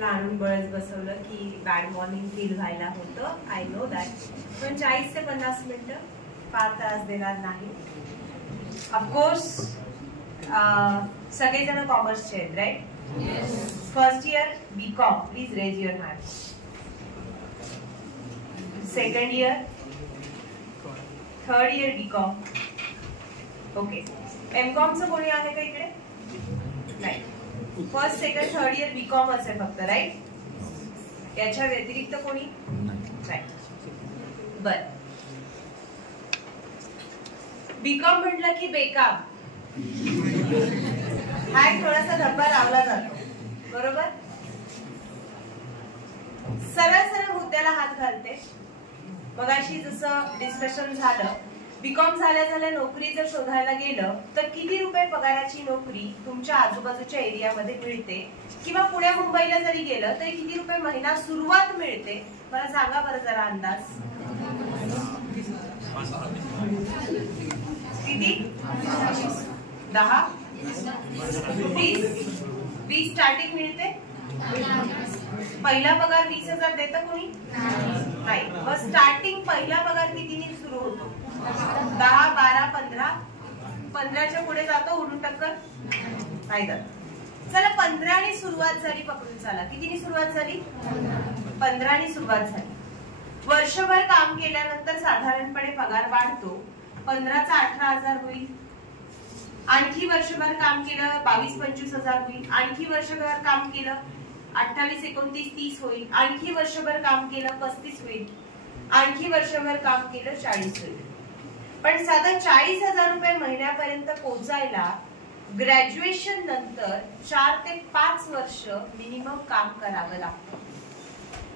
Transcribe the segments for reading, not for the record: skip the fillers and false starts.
पेशंटला आणून बळच बसवलं की बॅड मॉर्निंग फील व्हायला होतं. I know that. पण 40 ते 50 मिनिटं फार त्रास देणार नाही. ऑफकोर्स सगळेजण कॉमर्सचे आहेत, right? First year BCom, please raise your hand. Second year, third year BCom, okay. एमकॉमचं कोणी आहे का इकडे? नाही. First second third year BCom असेल फक्त, राईट? याच्या व्यतिरिक्त कोणी नाही? बर. बीकॉम म्हटलं की बेकाम हा एक थोडासा धब्बा लावला जातो, बरोबर? सरळ सरळ मुद्द्याला हात घालते. मगाशी जसं डिस्कशन झालं, बीकॉम झाल्या झाल्या नोकरी जर शोधायला गेलं तर किती रुपये पगाराची नोकरी तुमच्या आजूबाजूच्या एरियामध्ये मिळते, किंवा पुण्या मुंबईला जरी गेलं तरी किती रुपये महिना सुरुवात मिळते? मला सांगा बरं जरा अंदाज. किती? 10, 20 स्टार्टिंग मिळते. पहिला पगार 20,000 देतं कोणी? नाही. मग स्टार्टिंग पहिला पगार कितीने सुरू होतो? 10, 12, 15. 15च्या पुढे जातो उडून टक्कर? नाही जात. चला 15ने सुरुवात झाली, पकडून चला. कितीने सुरुवात झाली? 15ने सुरुवात झाली. वर्षभर काम केल्यानंतर साधारणपणे पगार वाढतो. 15चा 18,000 होईल. आणखी वर्षभर काम केलं 22-25,000 होईल. आणखी वर्षभर काम केलं 28, 29, 30 होईल. आणखी वर्षभर काम केलं 35 होईल. आणखी वर्षभर काम केलं 40 होईल. पण साधा 40,000 रुपये महिन्यापर्यंत पोहोचायला ग्रॅज्युएशन नंतर 4 ते 5 वर्ष मिनिमम काम करावं लागतं.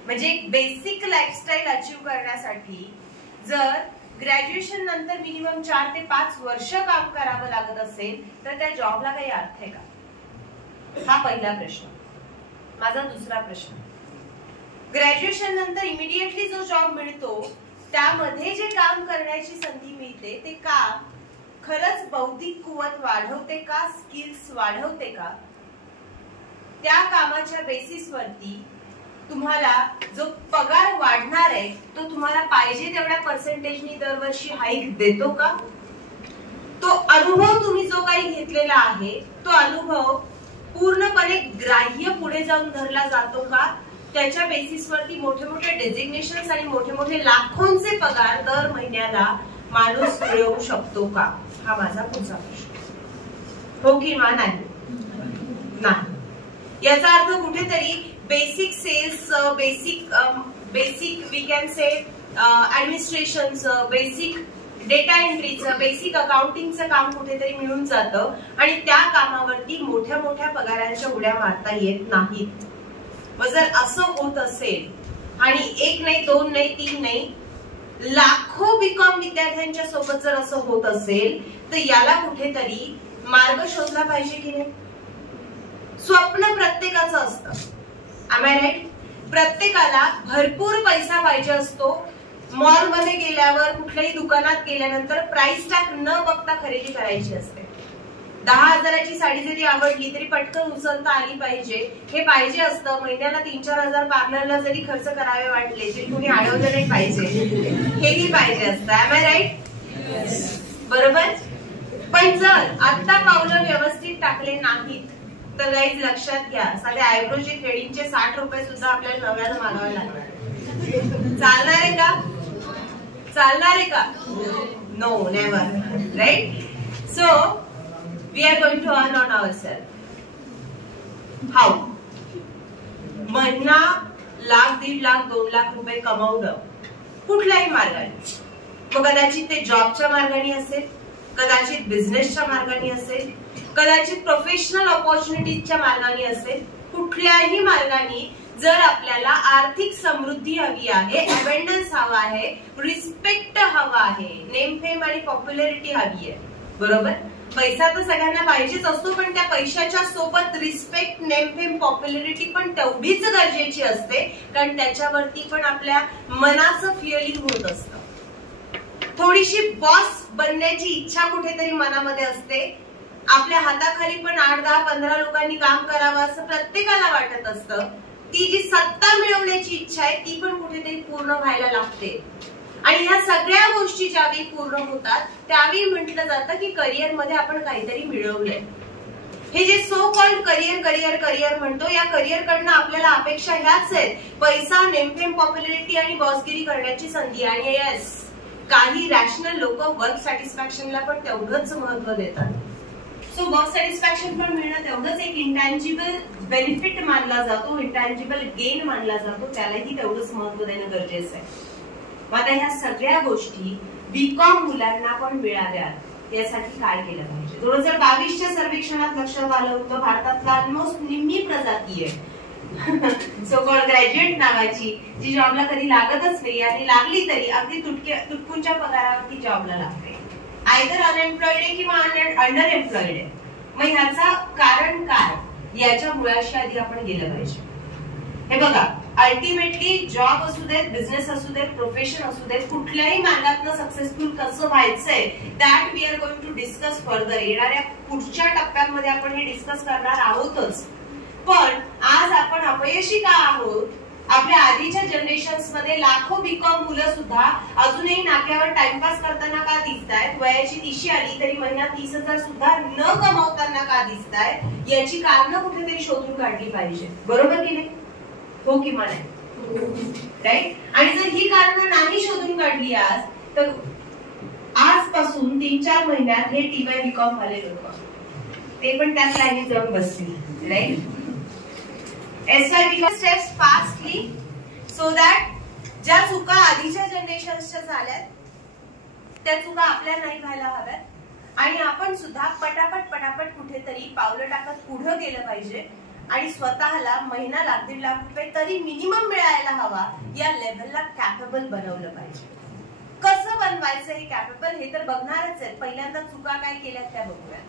म्हणजे एक बेसिक लाईफस्टाईल अचीव्ह करण्यासाठी जर ग्रॅज्युएशन नंतर मिनिमम 4 ते 5 वर्ष काम करावं लागत असेल तर त्या जॉबला काही अर्थ आहे का? हा पहिला प्रश्न. माझा दुसरा प्रश्न, ग्रॅज्युएशन नंतर इमिडिएटली जो जॉब मिळतो त्यामध्ये जे काम करण्याची संधी मिळते ते काम खरंच बौद्धिक कुवत वाढवते का, स्किल्स वाढवते का? त्या कामाच्या बेसिसवरती तुम्हाला जो पगार वाढणार आहे तो तुम्हाला पाहिजे तेवढ्या पर्सेंटेजनी दरवर्षी हाईक देतो का? तो अनुभव तुम्ही जो काही घेतलेला आहे तो अनुभव पूर्णपणे ग्राह्य पुढे जाऊन धरला जातो का? त्याच्या बेसिसवरती मोठे मोठे डेझिग्नेशन्स आणि मोठे मोठे लाखोंचे पगार दर महिन्याला माणूस मिळवू शकतो का? हा माझा पुढचा प्रश्न. हो किंवा नाही? नाही. याचा अर्थ कुठेतरी basic sales, basic we can say ऍडमिनिस्ट्रेशनचं, बेसिक डेटा एंट्रीचं, बेसिक अकाउंटिंगचं काम कुठेतरी मिळून जातं आणि त्या कामावरती मोठ्या मोठ्या पगारांच्या उड्या मारता येत नाहीत. मग जर असं होत असेल आणि 1 नाही 2 नाही 3 नाही लाखो बीकॉम विद्यार्थ्यांच्या सोबत जर असं होत असेल तर याला कुठेतरी मार्ग शोधला पाहिजे की नाही? स्वप्न प्रत्येकाचं असतं, एम आय राईट? प्रत्येकाला भरपूर पैसा पाहिजे असतो. मॉल मध्ये गेल्यावर, कुठल्याही दुकानात गेल्यानंतर प्राइस टॅग न बघता खरेदी करायची असते. 10,000ची साडी जरी आवडली तरी पटकन उचलता आली पाहिजे हे पाहिजे असतं. महिन्याला 3-4 हजार पार्लरला जरी खर्च करावे वाटले तरी कुणी अडवलं नाही पाहिजे, हेही पाहिजे असतं. Am I right? बरोबर. पण जर आता पावलं व्यवस्थित टाकले नाहीत तर गाईज लक्षात घ्या, साधे आयब्रोचे थ्रेडिंगचे 60 रुपये सुद्धा आपल्याला नव्यानं मागावे लागणार. चालणार आहे का? चालणार आहे का? No, never. Right? So we are going to earn on ourselves. How? महिना 1,00,000, 1.5 लाख, 2 लाख रुपये कमवणं कुठल्याही मार्गाने, मग कदाचित ते जॉबच्या मार्गाने असेल, कदाचित बिझनेसच्या मार्गाने असेल, कदाचित प्रोफेशनल ऑपॉर्च्युनिटीजच्या मार्गाने असेल. कुठल्याही मार्गाने जर आपल्याला आर्थिक समृद्धी हवी आहे, अबंडन्स हवा आहे, रिस्पेक्ट हवा आहे, नेम फेम आणि पॉप्युलॅरिटी हवी आहे, बरोबर? पैसा तर सगळ्यांना पाहिजेच असतो, पण त्या पैशाच्या सोबत रिस्पेक्ट, नेम फेम, पॉप्युलॅरिटी पण तेवढीच गरजेची असते, कारण त्याच्यावरती पण आपल्या मनाचं फिअलिंग होत असतं. थोडीशी बॉस बनण्याची इच्छा कुठेतरी मनामध्ये असते. आपल्या हाताखाली पण 8, 10, 15 लोकांनी काम करावं असं प्रत्येकाला वाटत असतं. ती जी सत्ता मिळवण्याची इच्छा आहे ती पण कुठेतरी पूर्ण व्हायला लागते. आणि ह्या सगळ्या गोष्टी ज्यावेळी पूर्ण होतात त्यावेळी म्हटलं जातं की करिअर मध्ये आपण काहीतरी मिळवलंय. हे जे so called career career career म्हणतो, या करिअर कडनं आपल्याला अपेक्षा ह्याच आहेत, पैसा, नेमफेम, पॉप्युलॅरिटी आणि बॉसगिरी करण्याची संधी. आणि येस, काही रॅशनल लोक वर्क सॅटिस्फॅक्शनला पण तेवढंच महत्व देतात. सो वर्क सॅटिस्फॅक्शन पण मिळणं तेवढंच एक इंटँजिबल बेनिफिट मानला जातो, इंटँजिबल गेन मानला जातो, त्यालाही तेवढंच महत्व देणं गरजेचं आहे. आता ह्या सगळ्या गोष्टी बीकॉम मुलांना पण मिळाव्यात यासाठी काय केलं पाहिजे? 2022च्या सर्वेक्षणात लक्षात आलं होतं भारतातला ऑलमोस्ट निम्मी प्रजाती आहे सो कॉल्ड ग्रॅज्युएट नावाची, जी जॉबला कधी लागतच नाही आणि लागली तरी अगदी तुटपुंच्या पगारावरती जॉबला लागते. आयदर अनएम्प्लॉइड आहे किंवा अंडर एम्प्लॉइड आहे. मग ह्याचं कारण काय, याच्या मुळाशी आधी आपण गेलं पाहिजे. हे बघा, अल्टिमेटली जॉब असू देत, बिझनेस असू देत, प्रोफेशन असू देत, कुठल्याही मार्गातनं सक्सेसफुल कसं व्हायचंय that we are going to discuss further. येणाऱ्या पुढच्या टप्प्यांमध्ये आपण हे डिस्कस करणार आहोतच. पण आज आपण अपयशी का आहोत? आपल्या आधीच्या जनरेशन्स मध्ये लाखो बीकॉम मुलं सुद्धा अजूनही नाक्यावर टाइमपास करताना का दिसतायत? वयाची 30 आली तरी महिन्यात 30,000 सुद्धा न कमावताना का दिसतायत? याची कारणं कुठेतरी शोधून काढली पाहिजे. बरोबर की नाही? हो किंवा नाही? राईट. आणि जर ही कारणं नाही शोधून काढली आज, तर आजपासून 3-4 महिन्यात हे TY बीकॉम वाले लोक ते पण त्याच लाईनीत जाऊन बसतील. Right. SY B Com steps fastly so that ज्या चुका आधीच्या जनरेशन्सच्या झाल्यात त्या चुका आपल्या नाही व्हायला हव्यात आणि आपण सुद्धा पटापट कुठेतरी पावलं टाकत पुढे गेलं पाहिजे आणि स्वतःला महिन्याला 1.5 लाख रुपये तरी मिनिमम मिळायला हवा या लेव्हलला कॅपेबल बनवलं पाहिजे. कसं बनवायचं हे कॅपेबल हे तर बघणारच आहे. पहिल्यांदा चुका काय केल्यात त्या बघूया.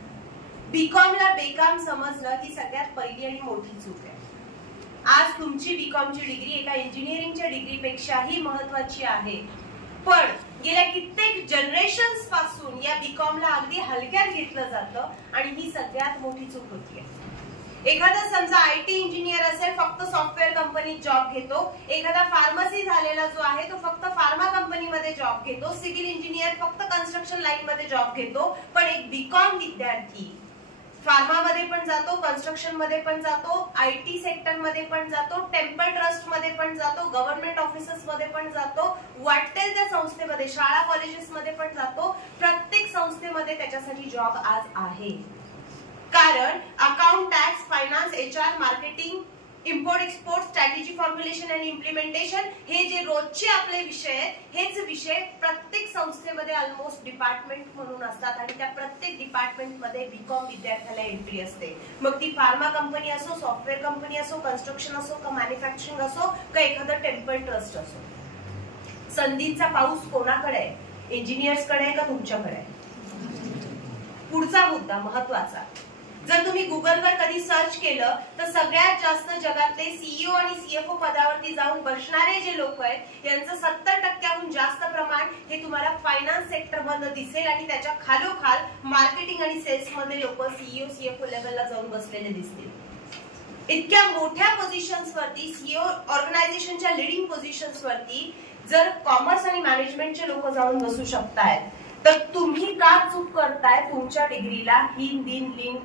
बीकॉमला बेकाम समजणं ही सगळ्यात पहिली आणि मोठी चूक आहे. आज तुमची बीकॉमची डिग्री एका इंजिनिअरिंगच्या डिग्रीपेक्षाही महत्वाची आहे. पण गेल्या कित्येक जनरेशन्स पासून या बीकॉमला अगदी हलक्यात घेतलं जातं आणि ही सगळ्यात मोठी चूक होतीये. एखादा समजा IT इंजिनियर असेल, फक्त सॉफ्टवेअर कंपनीत जॉब घेतो. एखादा फार्मसी झालेला जो आहे तो फक्त फार्मा कंपनीमध्ये जॉब घेतो. सिव्हिल इंजिनियर फक्त कन्स्ट्रक्शन लाईन मध्ये जॉब घेतो. पण एक बीकॉम विद्यार्थी फार्मामध्ये पण जातो, कन्स्ट्रक्शन मध्ये पण जातो, IT सेक्टर मध्ये पण जातो, टेम्पल ट्रस्ट मध्ये पण जातो, गव्हर्नमेंट ऑफिसेस मध्ये पण जातो, वाटेल त्या संस्थेमध्ये, शाळा कॉलेजेस मध्ये पण जातो. प्रत्येक संस्थेमध्ये त्याच्यासाठी जॉब आज आहे. कारण account, tax, finance, HR, marketing, import export, strategy formulation आणि इम्प्लिमेंटेशन हे जे रोजचे आपले विषय आहेत हेच विषय प्रत्येक संस्थेमध्ये ऑलमोस्ट डिपार्टमेंट म्हणून असतात आणि त्या प्रत्येक डिपार्टमेंटमध्ये बीकॉम विद्यार्थ्याला एंट्री असते. मग ती फार्मा कंपनी असो, सॉफ्टवेअर कंपनी असो, कन्स्ट्रक्शन असो, का मॅन्युफॅक्चरिंग असो, का एखादं टेम्पल ट्रस्ट असो. संधीचा पाऊस कोणाकडे आहे? इंजिनियर्सकडे आहे का तुमच्याकडे आहे? पुढचा मुद्दा महत्वाचा, जर तुम्ही गुगलवर कधी सर्च केलं तर सगळ्यात जास्त जगातले CEO आणि CFO पदावरती जाऊन बसणारे जे लोक आहेत यांचं 70% जास्त प्रमाण हे तुम्हाला फायनान्स सेक्टर मध्ये दिसेल आणि त्याच्या खालोखाल मार्केटिंग आणि सेल्स मध्ये लोक CEO CFO लेवलला जाऊन बसलेले दिसतील. इतक्या मोठ्या पोझिशन्स वरती, CEO ऑर्गनायझेशनच्या लिडिंग पोझिशन्स वरती जर कॉमर्स आणि मॅनेजमेंटचे लोक जाऊन बसू शकतायत तर तुम्ही का चूक करताय तुमच्या डिग्रीला हीन दिन लिंक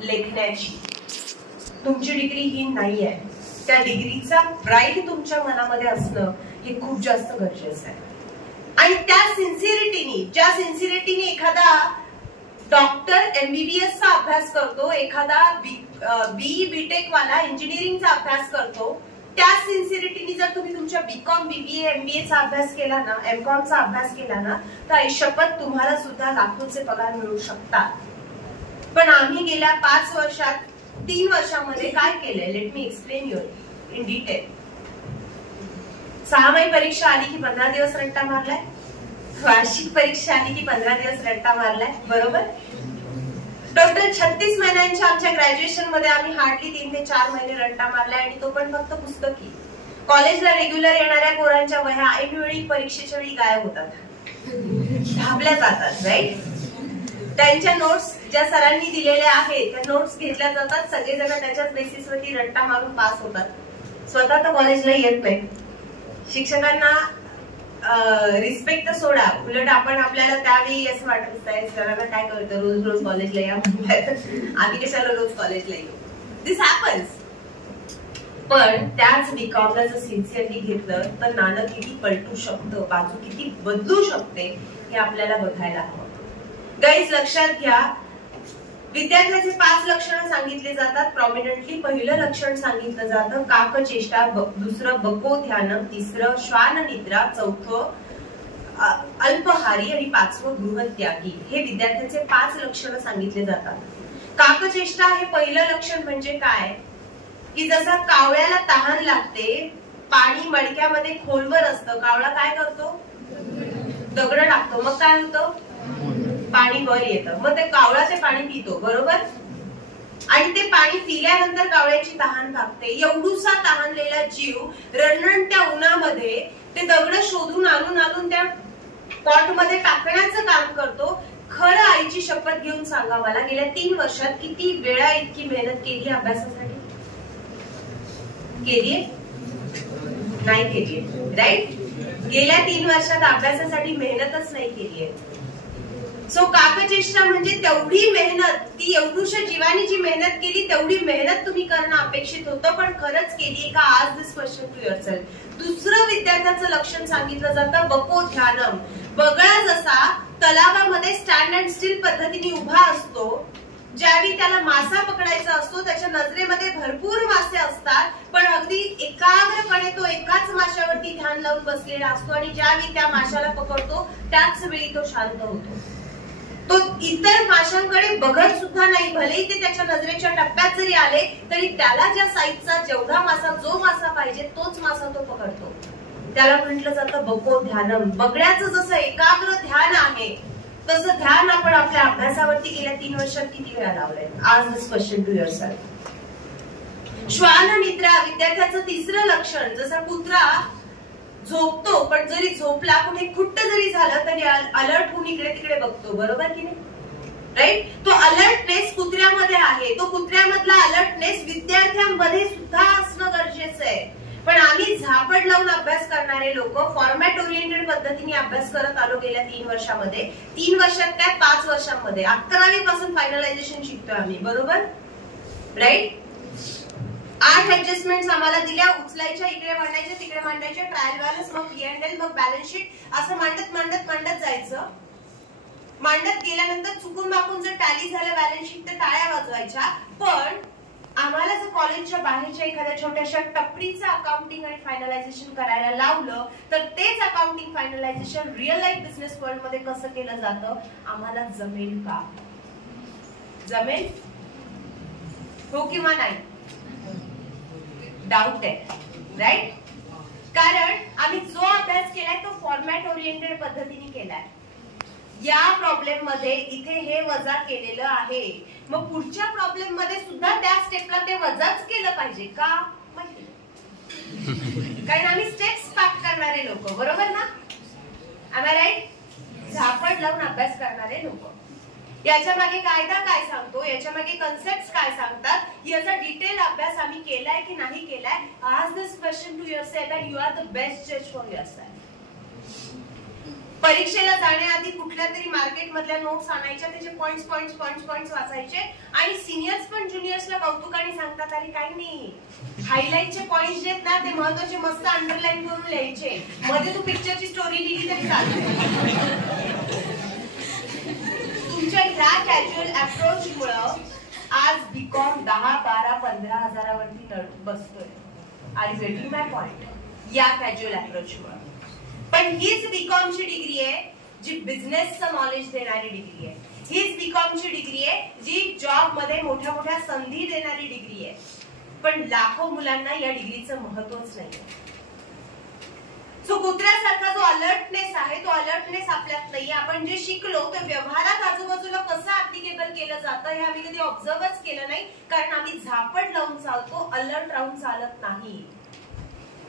लेखण्याची? तुमची डिग्री ही नाहीये. त्या डिग्रीचा प्राईड तुमच्या मनामध्ये असणं हे खूप जास्त गरजेचं आहे. आणि त्या सिन्सिरिटीनी, ज्या सिन्सिरिटीनी एखादा डॉक्टर MBBS चा अभ्यास करतो, एखादा BE BTech वाला इंजिनिअरिंगचा अभ्यास करतो, त्या सिन्सिरिटीनी जर तुम्ही तुमच्या BCom, BBA, MBA चा अभ्यास केला ना, MCom चा अभ्यास केला ना, तर आयुष्यभर तुम्हाला सुद्धा लाखोचे पगार मिळू शकतात. पण आम्ही गेल्या 5 वर्षात 3 वर्षामध्ये काय केलंय? Let me explain you in detail. 6माही परीक्षा आली की 15 दिवस रट्टा मारलाय. वार्षिक परीक्षा आली की 15 दिवस रट्टा मारलाय. बरोबर. टोटल 36 महिन्यांच्या आमच्या ग्रॅज्युएशन मध्ये आम्ही हार्डली 3 ते 4 महिने रट्टा मारलाय आणि तो पण फक्त पुस्तकी. कॉलेजला रेग्युलर येणाऱ्या पोरांच्या वह्या ऐनवेळी परीक्षेच्या वेळी गायब होतात, धाबल्या जातात. राईट. त्यांच्या नोट्स ज्या सरांनी दिलेल्या आहेत त्या नोट्स घेतल्या जातात, सगळेजण त्याच्याच बेसिसवरती रट्टा मारून पास होतात. स्वतः तर कॉलेजला येत नाही, शिक्षकांना रिस्पेक्ट तर सोडा, उलट आपण आपल्याला त्यावेळी असं वाटत आहे सरांना काय कळतं रोज रोज कॉलेजला या, आम्ही कशाला रोज कॉलेजला येऊ. दिस हॅपन्स. पण त्याच बीकॉमला जर सिन्सिअरली घेतलं तर नाणं किती पलटू शकतं, बाजू किती बदलू शकते हे आपल्याला बघायला हवं. गाईज लक्षात घ्या, विद्यार्थ्याचे 5 लक्षणं सांगितले जातात. प्रॉमिनंटली पहिलं लक्षण सांगितलं जातं काकचेष्टा, दुसरं बको ध्यानम, तिसरं श्वान निद्रा, चौथं अल्पहारी आणि 5वं गृहत्यागी. हे विद्यार्थ्याचे 5 लक्षणं सांगितले जातात. काकचेष्टा हे पहिलं लक्षण म्हणजे काय की जसं कावळ्याला तहान लागते, पाणी मडक्यामध्ये खोलवर असतं, कावळा काय करतो दगड टाकतो, मग काय होतं पाणी वर येतं, मग ते कावळा ते पाणी पितो बरोबर, आणि ते पाणी पिल्यानंतर कावळ्याची तहान भागते. एवढूसा तहानलेला जीव रणरणत्या उन्हामध्ये ते दगड शोधून आणून त्या पॉट मध्ये टाकण्याचं काम करतो. खरं आईची शपथ घेऊन सांगा मला गेल्या 3 वर्षात किती वेळा इतकी मेहनत केली अभ्यासासाठी? केलीये? नाही केलीये, राईट? गेल्या 3 वर्षात अभ्यासासाठी मेहनतच नाही केलीये. सो काकचेष्टा म्हणजे तेवढी मेहनत, ती एवढूशा जीवानी जी मेहनत केली तेवढी मेहनत तुम्ही करणं अपेक्षित होतं, पण खरंच केलीये का? आज दिस क्वेश्चन टू युअरसेल्फ. दुसरं विद्यार्थ्याचं लक्षण सांगितलं जातं बको ध्यानम. बगळा जसा तलावामध्ये स्टँड अँड स्टील पद्धतीने उभा असतो, ज्यावेळी त्याला मासा पकडायचा असतो त्याच्या नजरेमध्ये भरपूर मासे असतात, पण अगदी एकाग्रपणे तो एकाच माशावरती ध्यान लावून बसलेला असतो, आणि ज्यावेळी त्या माशाला पकडतो त्याच वेळी तो शांत होतो. तो इतर माशांकडे बघत सुद्धा नाही, भलेही ते त्याच्या नजरेच्या टप्प्यात जरी आले तरी त्याला ज्या साईजचा जेवढा मासा जो मासा पाहिजे तोच मासा तो पकडतो. त्याला म्हटलं जातं बको ध्यानम. बगड्याचं जसं एकाग्र ध्यान आहे तसं ध्यान आपण आपल्या अभ्यासावरती गेल्या 3 वर्षात किती वेळा लावलंय? आज दिस क्वेश्चन टू युअरसेल्फ. श्वान निद्रा विद्यार्थ्याचं तिसरं लक्षण. जसा कुत्रा झोपतो पण जरी झोपला कुठे खुट्ट जरी झालं तरी अलर्ट होऊन इकडे तिकडे बघतो, बरोबर की नाही? राईट? तो अलर्टनेस कुत्र्यामध्ये आहे. तो कुत्र्यामधला अलर्टनेस विद्यार्थ्यांमध्ये सुद्धा असणं गरजेचं आहे. पण आम्ही झापड लावून अभ्यास करणारे लोक फॉर्मॅट ओरिएंटेड पद्धतीने अभ्यास करत आलो गेल्या 3 वर्षामध्ये. 3 वर्षात काय 5 वर्षांमध्ये 11वी पासून फायनलायझेशन शिकतोय आम्ही, बरोबर? राईट? 8 ऍडजस्टमेंट्स आम्हाला दिल्या, उचलायच्या, इकडे मांडायच्या तिकडे मांडायच्या, ट्रायल बॅलन्स, मग P&L, मग बॅलन्स शीट, असं मांडत जायचं. मांडत गेल्यानंतर चुकून मागून जर टॅली झालं बॅलन्स शीट तर टाळ्या वाजवायच्या. पण आम्हाला जर कॉलेजच्या बाहेरच्या एखाद्या छोट्याशा टपरीचं अकाउंटिंग आणि फायनलायझेशन करायला लावलं तर तेच accounting finalisation real life business world मध्ये कसं केलं जातं आम्हाला जमेल का? जमेल? हो किंवा नाही? डाऊट आहे, राईट? कारण आम्ही जो अभ्यास केलाय तो फॉर्मॅट ओरिएंटेड पद्धतीने केलाय. या प्रॉब्लेम मध्ये इथे हे वजा केलेलं आहे, मग पुढच्या प्रॉब्लेम मध्ये सुद्धा त्या स्टेपला ते वजाच केलं पाहिजे का? कारण आम्ही स्टेप्स पॅक करणारे लोक, बरोबर ना? I am right? झापड लावून अभ्यास करणारे लोक. याच्या मागे कायदा काय सांगतो, याच्या मागे कन्सेप्ट काय सांगतात, याचा डिटेल अभ्यास आम्ही केलाय की नाही केलाय? आज this question to yourself and you are the best जज फॉर युअरसेल्फ. परीक्षेला जाण्याआधी कुठल्या तरी मार्केट मधल्या नोट्स आणायच्या, त्याचे पॉइंट्स वाचायचे, आणि सिनियर्स पण ज्युनियर्सला कौतुकाने सांगतात अरे काही नाही, हायलाइटचे पॉइंट्स जे ना ते महत्वाचे मस्त अंडरलाईन करून लिहायचे, मध्ये तू पिक्चरची स्टोरी लिहिली तरी चालते. तुमच्या ह्या कॅज्युअल अप्रोच मुळे आज बीकॉम 10, 12, 15 हजारावरती बसतोय. Are you getting my point? या कॅज्युअल अप्रोच मुळे. पण हीच बीकॉमची डिग्री आहे जी बिझनेसचं नॉलेज देणारी डिग्री आहे. हीच बीकॉमची डिग्री आहे जी जॉब मध्ये मोठ्या मोठ्या संधी देणारी डिग्री आहे. पण लाखो मुलांना या डिग्रीचं महत्वच नाही. सो कुत्र्यासारखा जो अलर्टनेस आहे तो अलर्टनेस आपल्यात नाही. आपण जे शिकलो ते व्यवहारात आजूबाजूला कसं ऍप्लिकेबल केलं जातं हे आम्ही कधी ऑब्झर्वच केलं नाही, कारण आम्ही झापड लावून चालतो, अलर्ट राहून चालत नाही.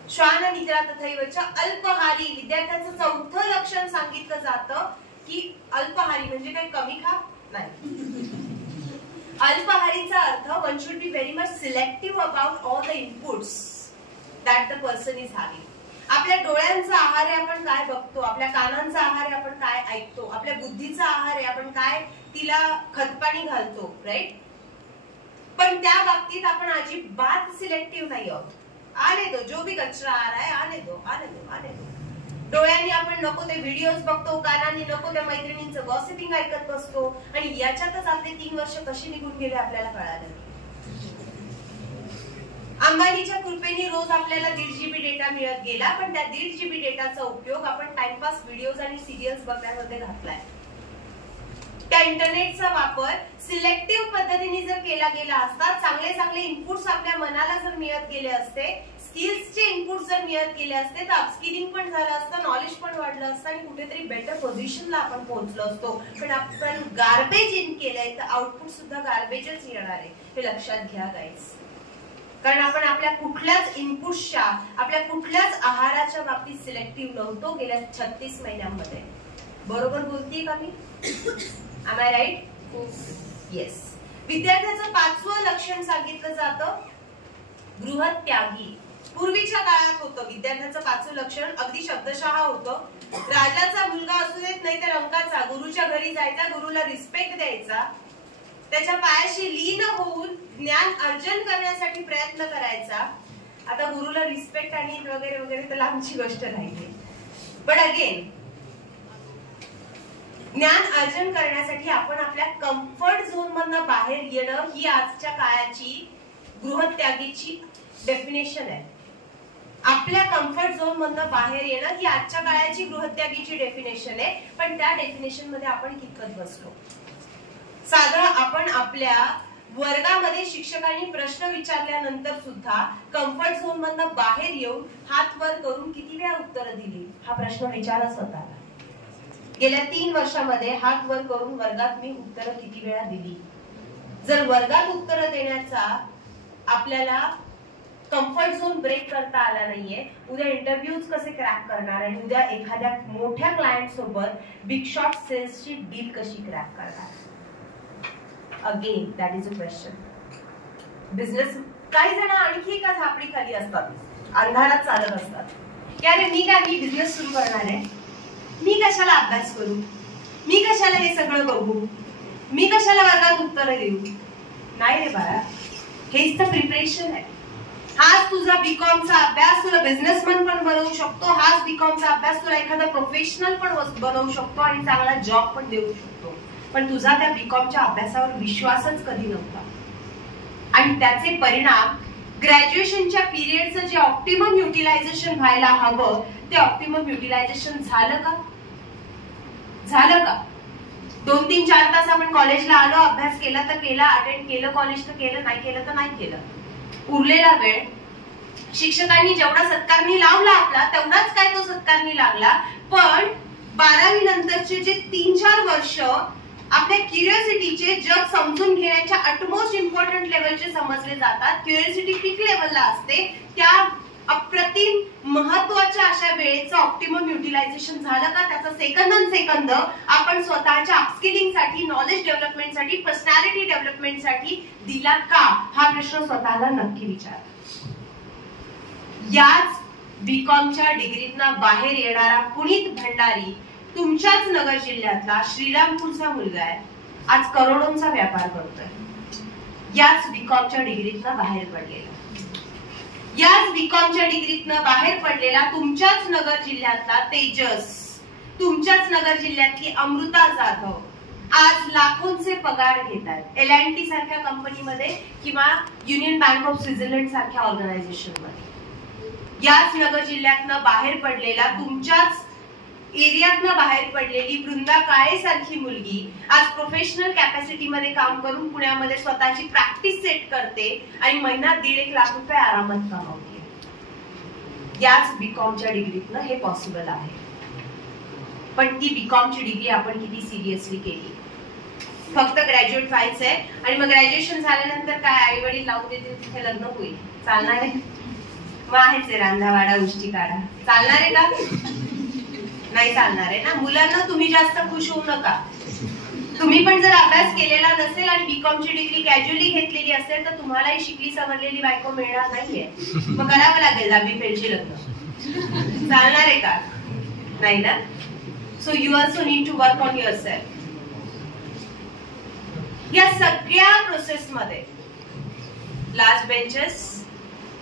श्वान निद्रा तथैवच्या अल्पहारी विद्यार्थ्याचं चौथं लक्षण सांगितलं जातं की अल्पहारी म्हणजे काय कमी खा नाही. अल्पहारीचा अर्थ one should be very much selective about all the inputs. That the person is having. आपल्या डोळ्यांचा आहार आहे आपण काय बघतो, आपल्या कानांचा आहार आहे आपण काय ऐकतो, आपल्या बुद्धीचा आहार आहे आपण काय तिला खतपाणी घालतो, राईट. पण त्या बाबतीत आपण अजिबात सिलेक्टिव्ह नाही आहोत. आने दो, जो भी कचरा आ रहा है आने दो, आने दो, आने दो. डोळ्यांनी आपण नको ते व्हिडिओज बघतो, कानांनी नको त्या मैत्रिणींचं गॉसिपिंग ऐकत बसतो आणि याच्यातच आपले 3 वर्ष कशी निघून गेले आपल्याला कळालं. अंबानीच्या कृपेने रोज आपल्याला 1.5 GB डेटा मिळत गेला, पण त्या 1.5 GB डेटाचा उपयोग आपण टाइमपास व्हिडिओज आणि सिरियल्स बघण्यामध्ये घातलाय. त्या इंटरनेटचा वापर सिलेक्टिव्ह पद्धतीने जर केला गेला असता, चांगले चांगले इनपुट्स आपल्या मनाला जर मिळत गेले असते, स्किल्सचे इनपुट्स जर मिळत गेले असते, तर अपस्किलिंग पण झालं असतं, नॉलेज पण वाढलं असतं आणि कुठेतरी बेटर पोझिशनला आपण पोहोचलो असतो. पण आपण गार्बेज इन केलंय तर आउटपुट सुद्धा गार्बेजच येणार आहे, हे लक्षात घ्या गाईज. कारण आपण आपल्या कुठल्याच इनपुट्सच्या, आपल्या कुठल्याच आहाराच्या बाबतीत सिलेक्टिव्ह नव्हतो गेल्या 36 महिन्यांमध्ये. बरोबर बोलतीये का मी? Am I right? Yes. विद्यार्थ्याचं 5वं लक्षण सांगितलं जातं गृहत्यागी. पूर्वीच्या काळात होतं विद्यार्थ्याचं 5वं लक्षण, अगदी शब्दशः होतं, राजाचा मुलगा असू देत नाही तर अंकाचा, गुरुच्या घरी जायचा, गुरुला रिस्पेक्ट द्यायचा, त्याच्या पायाशी लीन होऊन ज्ञान अर्जन करण्यासाठी प्रयत्न करायचा. आता गुरुला रिस्पेक्ट आणि वगैरे वगैरे तर लांबची गोष्ट राहिली. पण अगेन ज्ञान अर्जन करण्यासाठी आपण आपल्या कम्फर्ट झोन मधनं बाहेर येणं ही आजच्या काळाची गृहत्यागीची डेफिनेशन आहे. आपल्या कम्फर्ट झोन मधनं बाहेर येणं ही आजच्या काळाची गृहत्यागीची डेफिनेशन आहे. पण त्या डेफिनेशन मध्ये आपण कितपत बसलो? साधं आपण आपल्या वर्गामध्ये शिक्षकांनी प्रश्न विचारल्यानंतर सुद्धा कम्फर्ट झोन मधनं बाहेर येऊन हात वर करून किती वेळा उत्तरं दिली हा प्रश्न विचारा स्वतःला. गेल्या 3 वर्षामध्ये हात वर करून वर्गात मी उत्तरं किती वेळा दिली? जर वर्गात उत्तरं देण्याचा आपल्याला कम्फर्ट झोन ब्रेक करता आला नाहीये, उद्या इंटरव्ह्यूज कसे क्रॅक करणार आहे, उद्या एखाद्या मोठ्या क्लायंट सोबत बिग शॉट सेल्सची डील कशी क्रॅक करणार? Again that is a question. Business काही जण आणखी एका झापडी खाली असतात, अंधारात चालत असतात की अरे मी बिझनेस सुरू करणार आहे, मी कशाला अभ्यास करू, मी कशाला हे सगळं बघू, मी कशाला वर्गात उत्तर देऊ. नाही रे बाळा, हेच तर प्रिपरेशन आहे. हाच तुझा बीकॉमचा अभ्यास तुला बिझनेसमॅन पण बनवू शकतो, हाच बीकॉमचा अभ्यास तुला एखादा प्रोफेशनल पण बनवू शकतो आणि चांगला जॉब पण देऊ शकतो. पण तुझा त्या बीकॉमच्या अभ्यासावर विश्वासच कधी नव्हता आणि त्याचे परिणाम ग्रॅज्युएशनच्या पिरियडचं जे ऑप्टिमम युटिलायझेशन व्हायला हवं ते ऑप्टिमम युटिलायझेशन झालं का? झालं का? 2-3-4 तास आपण कॉलेजला आलो, अभ्यास केला तर केला, अटेंड केलं कॉलेज तर केलं, नाही केलं तर नाही केलं. उरलेला वेळ शिक्षकांनी जेवढा सत्कारणी लावला आपला तेवढाच काय तो सत्कारणी लागला. पण 12वी नंतरचे जे 3-4 वर्ष आपल्या क्युरिओसिटीचे जग समजून घेण्याच्या अटमोस्ट इम्पॉर्टंट लेवलचे समजले जातात. क्युरिओसिटी पीक लेवलला असते. त्या अप्रतिम महत्वाच्या अशा वेळेचं ऑप्टिमम युटिलायझेशन झालं का? त्याचा सेकंद आपण स्वतःच्या अपस्किलिंगसाठी, नॉलेज डेव्हलपमेंटसाठी, पर्सनॅलिटी डेव्हलपमेंटसाठी दिला का? हा प्रश्न स्वतःला नक्की विचारा. याच बीकॉमच्या डिग्रीतनं बाहेर येणारा पुनीत भंडारी तुमच्याच नगर जिल्ह्यातला श्रीरामपूरचा मुलगा आहे, आज करोडोंचा व्यापार करतोय. याच बीकॉमच्या डिग्रीतनं बाहेर पडलेला, याच बीकॉमच्या डिग्रीतनं बाहेर पडलेला तुमच्याच नगर जिल्ह्यातला तेजस, तुमच्याच नगर जिल्ह्यातली अमृता जाधव आज लाखोंचे पगार घेतात L&T सारख्या कंपनीमध्ये किंवा युनियन बँक ऑफ स्वित्झर्लंड सारख्या ऑर्गनायझेशन मध्ये. याच नगर जिल्ह्यातनं बाहेर पडलेला, तुमच्याच एरियातनं बाहेर पडलेली वृंदा काळे सारखी मुलगी आज प्रोफेशनल कॅपॅसिटी मध्ये काम करून पुण्यामध्ये स्वतःची प्रॅक्टिस सेट करते आणि महिन्यात 1.5 लाख रुपये आरामात कमावते. याच बीकॉमच्या डिग्रीतनं हे पॉसिबल आहे. पण ती बीकॉमची डिग्री आपण किती सिरियसली केली? फक्त ग्रॅज्युएट व्हायचंय आणि मग ग्रॅज्युएशन झाल्यानंतर काय आई वडील लावून देतील तिथे लग्न होईल, चालणार आहे? मग आहेच रांधावाडा उष्टी काढा, चालणार आहे का? नाही चालणार आहे ना. मुलांना तुम्ही जास्त खुश होऊ नका, तुम्ही पण जर अभ्यास केलेला नसेल आणि बीकॉमची डिग्री कॅज्युअली घेतलेली असेल तर तुम्हालाही शिकली सवरलेली बायको मिळणार नाहीये. मग करावं लागेल 10वी फेलची लग्न. चालणार आहे का? नाही ना. So you also need to work on your self. या सगळ्या प्रोसेस मध्ये लास्ट बेंचेस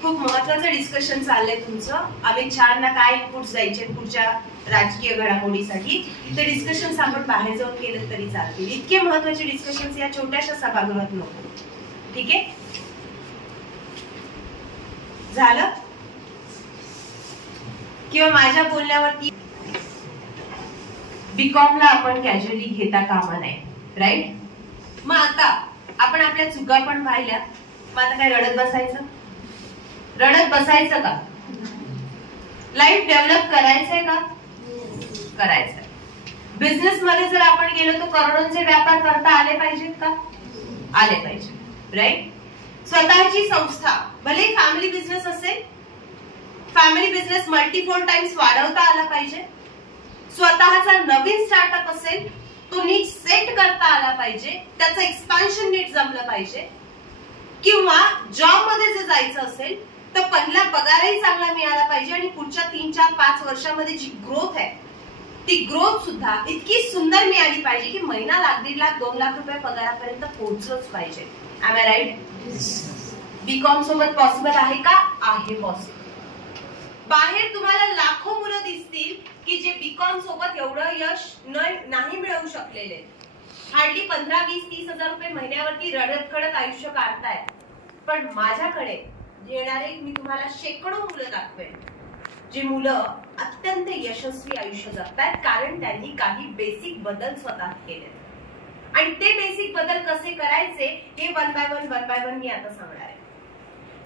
खूप महत्वाचं डिस्कशन चाललंय तुमचं. अमित शहाना काय इनपुट्स द्यायचे पुढच्या राजकीय घडामोडीसाठी ते डिस्कशन्स आपण बाहेर जाऊन केलं तरी चालतील. इतके महत्वाचे डिस्कशन्स या छोट्याशा सभागृहात नको. ठीक आहे, झालं? किंवा माझ्या बोलण्यावरती बीकॉमला आपण कॅज्युअली घेता कामा नये. राईट? मग आता आपण आपल्या चुका पण पाहिल्या. मग आता काय रडत बसायचं? रडत बसायचं का? लाईफ डेव्हलप करायचंय का? करायचंय. बिझनेस मध्ये जर आपण गेलो तर करोडोंचे व्यापार करता आले पाहिजेत का? आले पाहिजे. राईट? स्वतःची संस्था, भले फॅमिली बिझनेस असेल, फॅमिली बिझनेस मल्टीफोल्ड टाइम्स वाढवता आला पाहिजे. स्वतःचा नवीन स्टार्टअप असेल तो नीट सेट करता आला पाहिजे, त्याचं एक्सपान्शन नीट जमलं पाहिजे. किंवा जॉब मध्ये जर जायचं असेल तर पहिला पगारही चांगला मिळाला पाहिजे आणि पुढच्या 3, 4, 5 वर्षामध्ये जी ग्रोथ आहे ती ग्रोथ सुद्धा इतकी सुंदर मिळाली पाहिजे की महिना लाख, 1.5 लाख, 2 लाख रुपये पगारापर्यंत पोहोचलंच पाहिजे. Am I right? बीकॉम सोबत पॉसिबल आहे का? आहे पॉसिबल. बाहेर तुम्हाला लाखो मुलं दिसतील की जे बीकॉम सोबत एवढं यश नाही मिळवू शकलेले. हार्डली 15, 20, 30 हजार रुपये महिन्यावरती रडत खडत आयुष्य काढताय. पण माझ्याकडे येणारे मी तुम्हाला शेकडो मुलं दाखवेन जी मुलं अत्यंत यशस्वी आयुष्य जगतायत कारण त्यांनी काही बेसिक बदल स्वतः केले. आणि ते बेसिक बदल कसे करायचे हे वन बाय वन मी आता सांगणार आहे.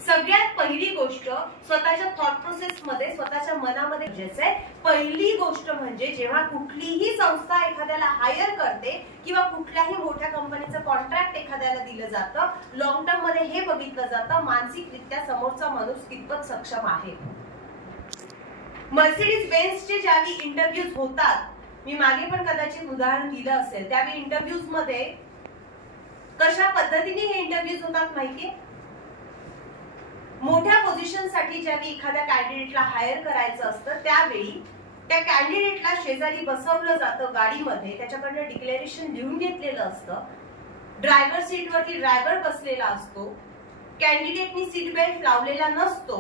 सगळ्यात पहिली गोष्ट स्वतःच्या थॉट प्रोसेस मध्ये, स्वतःच्या मनामध्ये गरजेचं आहे. पहिली गोष्ट म्हणजे जेव्हा कुठलीही संस्था एखाद्याला हायर करते किंवा कुठल्याही मोठ्या कंपनीचं कॉन्ट्रॅक्ट एखाद्याला दिलं जातं, लॉंग टर्म मध्ये हे बघितलं जातं मानसिकरित्या समोरचा माणूस कितपत सक्षम आहे. मर्सिडीज बेन्झचे ज्यावेळी इंटरव्ह्यूज होतात, मी मागे पण कदाचित उदाहरण दिलं असेल, त्यावेळी इंटरव्ह्यूज मध्ये कशा पद्धतीने हे इंटरव्ह्यूज होतात माहितीये? मोठ्या पोझिशन साठी ज्यावेळी एखाद्या कॅन्डिडेटला हायर करायचं असतं त्यावेळी त्या कॅन्डिडेटला शेजारी बसवलं जातं गाडीमध्ये, त्याच्याकडनं डिक्लेरेशन लिहून घेतलेलं असतं. ड्रायव्हर सीटवरती ड्रायव्हर बसलेला असतो, कॅन्डिडेटनी सीट बेल्ट लावलेला नसतो,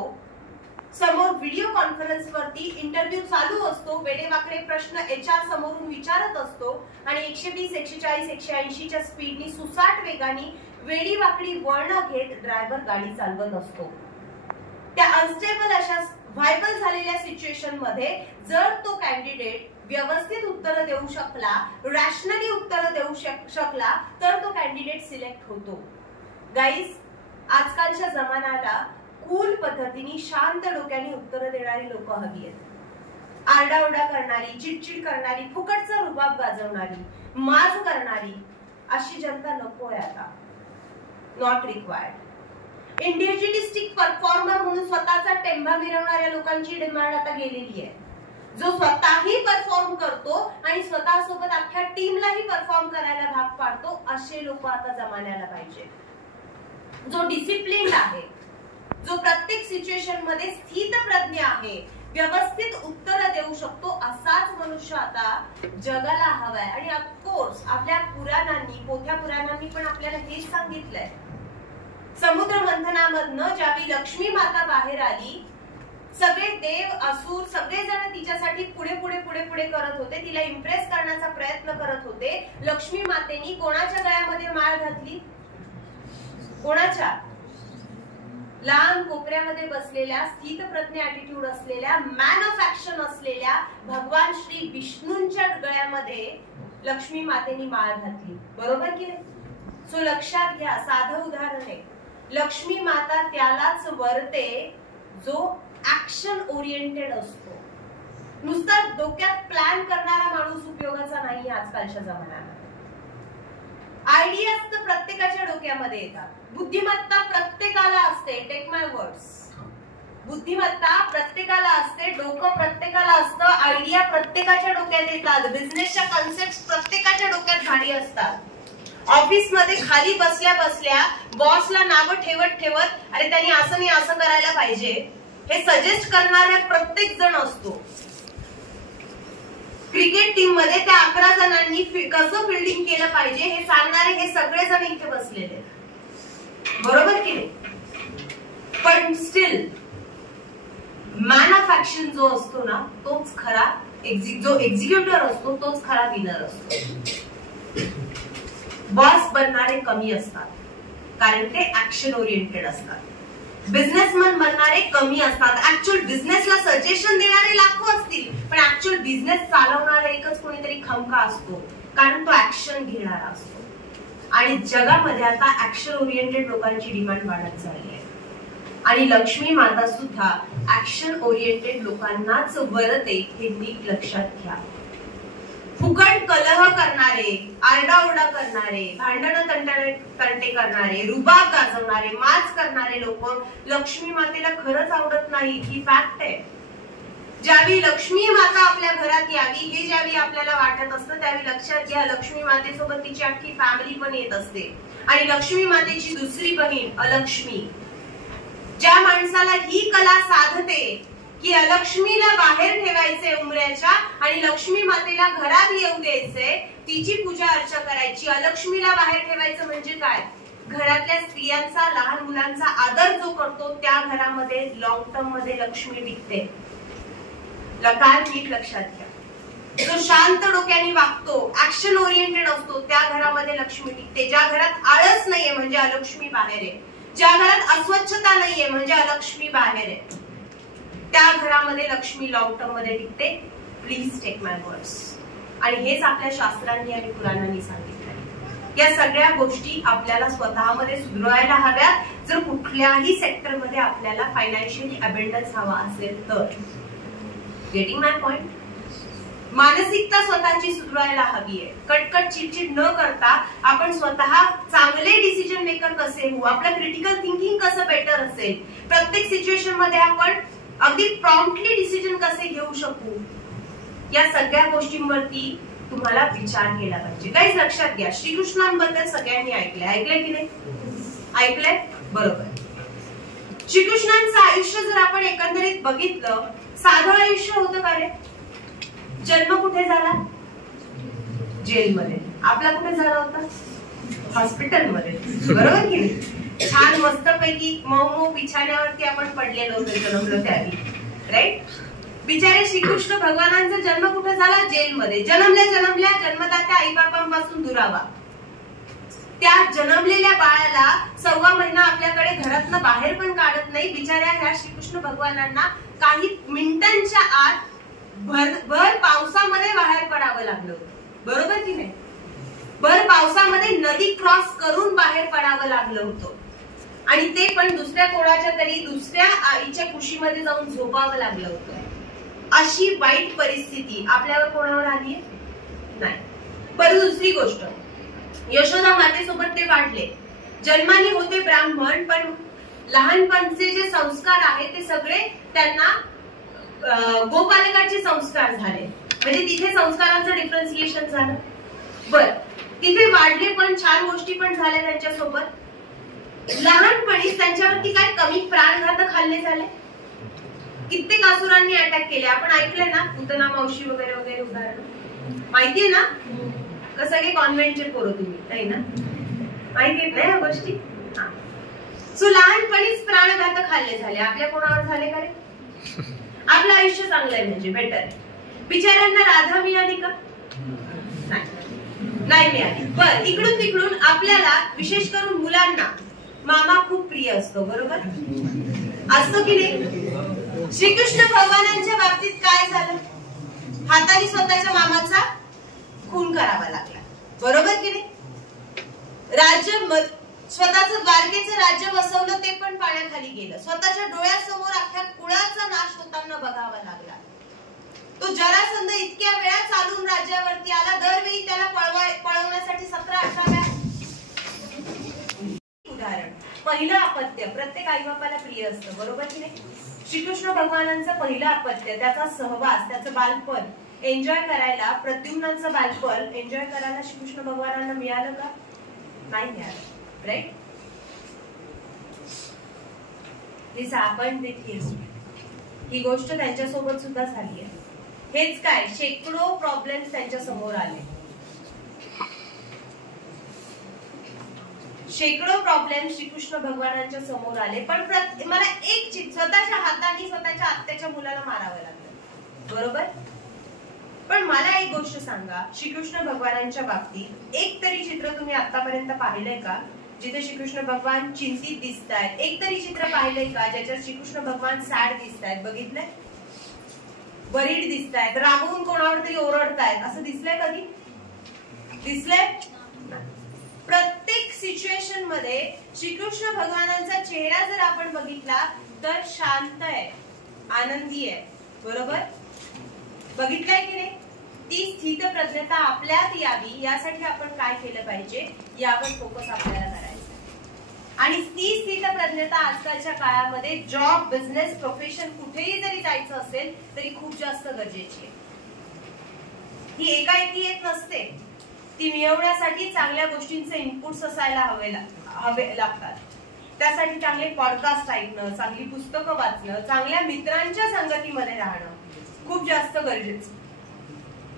समोर व्हिडिओ कॉन्फरन्स वरती इंटरव्ह्यू चालू असतो, वेडेवाकडे प्रश्न HR समोरून विचारत असतो आणि 120, 140, 180च्या स्पीडनी सुसाट वेगाने वेडीवाकडी वळण घेत ड्रायव्हर गाडी चालवत असतो. त्या अनस्टेबल अशा व्हायबल झालेल्या सिच्युएशन मध्ये जर तो कॅन्डिडेट व्यवस्थित उत्तर देऊ शकला, रॅशनली उत्तर देऊ शकला तर तो कॅन्डिडेट सिलेक्ट होतो. गाईज, आजकालच्या जमान्याला कूल पद्धतीने शांत डोक्याने उत्तर देणारी लोक हवी आहेत. आरडाओरडा करणारी, चिडचिड करणारी, फुकटचा रुबाब गाजवणारी, माज करणारी अशी जनता नकोय आता. Not required. इंडिव्हिज्युअलिस्टिक परफॉर्मर म्हणून स्वतःचा टेंबा मिरवणाऱ्या लोकांची डिमांड आता गेलेली आहे. जो स्वतःही परफॉर्म करतो आणि स्वतःसोबत अख्ख्या टीमलाही परफॉर्म करायला भाग पाडतो असे लोक आता जमान्याला पाहिजे. जो डिसिप्लिन्ड आहे, जो प्रत्येक सिच्युएशन मध्ये स्थितप्रज्ञ आहे, व्यवस्थित उत्तर देऊ शकतो असाच मनुष्य आता जगाला हवाय. आणि ऑफकोर्स आपल्या पुराणांनी, पोथ्या पुराणांनी पण आपल्याला हेच सांगितलंय. समुद्र मंथनामधनं ज्यावेळी लक्ष्मी माता बाहेर आली, सगळे देव असुर सगळेजण तिच्यासाठी पुढे पुढे पुढे पुढे करत होते, तिला इम्प्रेस करण्याचा प्रयत्न करत होते. लक्ष्मी मातेनी कोणाच्या गळ्यामध्ये माळ घातली? कोणाच्या? लहान कोपऱ्यामध्ये बसलेल्या, स्थितप्रज्ञ ऍटिट्यूड असलेल्या, मॅन ऑफ ऍक्शन असलेल्या भगवान श्री विष्णूंच्या गळ्यामध्ये लक्ष्मी मातेनी माळ घातली. बरोबर की नाही? सो लक्षात घ्या, साधं उदाहरण आहे. लक्ष्मी माता त्यालाच वरते जो ऍक्शन ओरिएंटेड असतो. नुसता डोक्यात प्लॅन करणारा माणूस उपयोगाचा नाही आजकालच्या जमान्यात. आयडियाज तर प्रत्येकाच्या डोक्यामध्ये येतात, बुद्धिमत्ता प्रत्येकाला असते. Take my words. बुद्धिमत्ता प्रत्येकाला असते, डोकं प्रत्येकाला असतं, आयडिया प्रत्येकाच्या डोक्यात येतात, बिझनेसच्या कन्सेप्ट प्रत्येकाच्या डोक्यात भारी असतात. ऑफिस मध्ये खाली बसल्या बसल्या बॉसला नावं ठेवत ठेवत अरे त्यांनी असं नाही असं करायला पाहिजे हे सजेस्ट करणारा प्रत्येक जण असतो. क्रिकेट टीम मध्ये त्या 11 जणांनी कसं फिल्डिंग केलं पाहिजे हे सांगणारे हे सगळे जण इथे बसलेले, बरोबर की नाही? पण स्टील मॅन ऑफ ऍक्शन जो असतो ना तोच खरा जो एक्झिक्युटिव्ह असतो तोच खरा विनर असतो. बॉस बनणारे कमी असतात कारण ते ऍक्शन ओरिएंटेड असतात. बिझनेसमॅन बनणारे कमी असतात. ऍक्च्युअल बिझनेसला सजेशन देणारे लाखो असतील पण ऍक्च्युअल बिझनेस चालवणारा एकच कोणीतरी खमका असतो कारण तो ऍक्शन घेणारा असतो. आणि जगामध्ये आता ऍक्शन ओरिएंटेड लोकांची डिमांड वाढत चालली आहे आणि लक्ष्मी माता सुद्धा ऍक्शन ओरिएंटेड लोकांनाच वरते हे नीट लक्षात घ्या. फुकट कलह करणारे, आरडाओरडा करणारे, भांडण तंटे करणारे, रुबाब गाजवणारे, माज करणारे लोक लक्ष्मी मातेला खरंच आवडत नाही ही फॅक्ट आहे. ज्यावेळी लक्ष्मी माता आपल्या घरात यावी हे ज्यावेळी आपल्याला वाटत असतं त्यावेळी लक्षात घ्या लक्ष्मी मातेसोबत तिची अख्खी फॅमिली पण येत असते. आणि लक्ष्मी मातेची दुसरी बहीण अलक्ष्मी, ज्या माणसाला ही कला साधते की अलक्ष्मीला बाहेर ठेवायचे उमऱ्याच्या आणि लक्ष्मी मातेला घरात येऊ द्यायचे, तिची पूजा अर्चा करायची. अलक्ष्मीला बाहेर ठेवायचं म्हणजे काय? घरातल्या स्त्रियांचा, लहान मुलांचा आदर जो करतो त्या घरामध्ये लॉंग टर्म मध्ये लक्ष्मी टिकते. लकार नीट लक्षात घ्या. जो शांत डोक्याने वागतो, ऍक्शन ओरिएंटेड असतो त्या घरामध्ये लक्ष्मी टिकते. ज्या घरात आळस नाहीये म्हणजे अलक्ष्मी बाहेर आहे. ज्या घरात अस्वच्छता नाहीये म्हणजे अलक्ष्मी बाहेर आहे. त्या घरामध्ये लक्ष्मी लॉंग टर्म मध्ये टिकते. Please take my words. आणि हेच आपल्या शास्त्रांनी आणि पुराणांनी सांगितलं. या सगळ्या गोष्टी आपल्याला स्वतःमध्ये सुधारायला हव्यात जर कुठल्याही सेक्टरमध्ये आपल्याला फायनान्शियली अबंडन्स हवा असेल तर. Getting my point? मानसिकता स्वतःची सुधारायला हवी आहे. कटकट चिडचिड न करता आपण स्वतः चांगले डिसिजन मेकर कसे होऊ, आपलं क्रिटिकल थिंकिंग कसं बेटर असेल, प्रत्येक सिच्युएशन मध्ये आपण अगदी प्रॉम्प्टली डिसिजन कसे घेऊ शकू, या सगळ्या गोष्टींवरती तुम्हाला विचार केला पाहिजे. काहीच लक्षात घ्या, श्रीकृष्णांबद्दल सगळ्यांनी ऐकलंय की नाही? ऐकलंय, बरोबर. श्रीकृष्णांचं आयुष्य जर आपण एकंदरीत बघितलं, साधं आयुष्य होतं का रे? जन्म कुठे झाला? जेलमध्ये. आपला कुठे झाला होता? हॉस्पिटलमध्ये, बरोबर की नाही? छान मस्तपैकी मऊ मऊ बिछाण्यावरती आपण पडलेलो होतो जन्मलो त्यावेळी, राईट? बिचारे श्रीकृष्ण भगवानांचा जन्म कुठे झाला? जेलमध्ये. जन्मल्या जन्मदात्या आईबापांपासून दुरावा. त्या जन्मलेल्या बाळाला 1.25 महिना आपल्याकडे घरातनं बाहेर पण काढत नाही. बिचाऱ्या ह्या श्रीकृष्ण भगवानांना काही मिनिटांच्या आत भर पावसामध्ये बाहेर पडावं लागलं होतं, बरोबर की नाही? भर पावसामध्ये नदी क्रॉस करून बाहेर पडावं लागलं होतं आणि ते पण दुसऱ्या कोणाच्या तरी दुसऱ्या आईच्या कुशीमध्ये जाऊन झोपावं लागलं होतं. अशी वाईट परिस्थिती आपल्यावर कोणावर आली नाही. बरं, दुसरी गोष्ट, यशोदा मातेसोबत ते वाढले. जन्माने होते ब्राह्मण पण लहानपणचे जे संस्कार आहेत ते सगळे त्यांना गोपालकाचे संस्कार झाले. म्हणजे तिथे संस्कारांचं डिफरन्सिएशन झालं. बर, तिथे वाढले पण छान गोष्टी पण झाल्या त्यांच्यासोबत. लहानपणीच त्यांच्यावरती काय कमी प्राणघातक हल्ले झाले. कित्येक असुरांनी अटॅक केले. आपण ऐकलंय ना, पूतना मावशी वगैरे वगैरे उदाहरण माहितीये ना? कसं काही कॉन्व्हेंटचे पोरं तुम्ही, नाही ना? माहिती नाही या गोष्टी? सो लहानपणीच प्राणघातक हल्ले झाले. आपल्या कोणावर झाले का रे? आपलं आयुष्य चांगलं आहे म्हणजे बेटर आहे. बिचाऱ्यांना राधा मिळाली का? नाही मिळाली. बर, इकडून तिकडून आपल्याला विशेष करून मुलांना मामा खूप प्रिय असतो, बरोबर असतो की नाही? श्रीकृष्ण भगवानांच्या बाबतीत काय झालं? हाताने स्वतःच्या मामाचा खून करावा लागला, बरोबर की नाही? राज्य स्वतःचं द्वारकेचं राज्य बसवलं ते पण पाण्याखाली गेलं. स्वतःच्या डोळ्यासमोर अख्ख्या कुळाचा नाश होताना बघावा लागला. तो जरासंध इतक्या वेळा चालून राज्यावरती आला, दरवेळी त्याला पळवण्यासाठी 17-18 वेळा. उदाहरण, पहिलं अपत्य प्रत्येक आईबापाला प्रिय असतं, बरोबर की नाही? श्रीकृष्ण भगवानांचं पहिलं अपत्य, त्याचा सहवास, त्याचं बालपण एन्जॉय करायला, प्रद्युम्नाचं बालपण एन्जॉय करायला श्रीकृष्ण भगवानांना मिळालं का? नाही मिळालं. Right? This happened with history. ही गोष्ट त्यांच्यासोबत सुद्धा झाली आहे. हेच काय, शेकडो प्रॉब्लेम्स त्यांच्या समोर आले, शेकडो प्रॉब्लेम श्रीकृष्ण भगवानांच्या समोर आले. पण मला एक स्वतःच्या हाताने स्वतःच्या आत्याच्या मुलाला मारावं लागलं, बरोबर? पण मला एक गोष्ट सांगा, श्रीकृष्ण भगवानांच्या बाबतीत एक तरी चित्र तुम्ही आतापर्यंत पाहिलंय का जिथे श्रीकृष्ण भगवान चिंतित दिसतायत? एक तरी चित्र पाहिलंय का ज्याच्यात श्रीकृष्ण भगवान सॅड दिसतायत? बघितलंय? वरीड दिसतायत, रागवून कोणावर तरी ओरडतायत, असं दिसलंय कधी? दिसलंय? प्रत्येक सिच्युएशन मध्ये श्रीकृष्ण भगवानांचा चेहरा जर आपण बघितला तर शांत आहे, आनंदी आहे, बरोबर? बघितलंय की नाही? ती स्थितप्रज्ञता आपल्यात यावी यासाठी आपण काय केलं पाहिजे यावर फोकस आपल्याला करायचा. आणि ती स्थितप्रज्ञता आजकालच्या काळामध्ये जॉब, बिझनेस, प्रोफेशन कुठेही जरी जायचं असेल तरी खूप जास्त गरजेची आहे. ही एकाएकी येत नसते, ती मिळवण्यासाठी चांगल्या गोष्टींचे इनपुट्स असायला हवे लागतात. त्यासाठी चांगले पॉडकास्ट ऐकणं, चांगली पुस्तकं वाचणं, चांगल्या मित्रांच्या संगतीमध्ये राहणं खूप जास्त गरजेचं.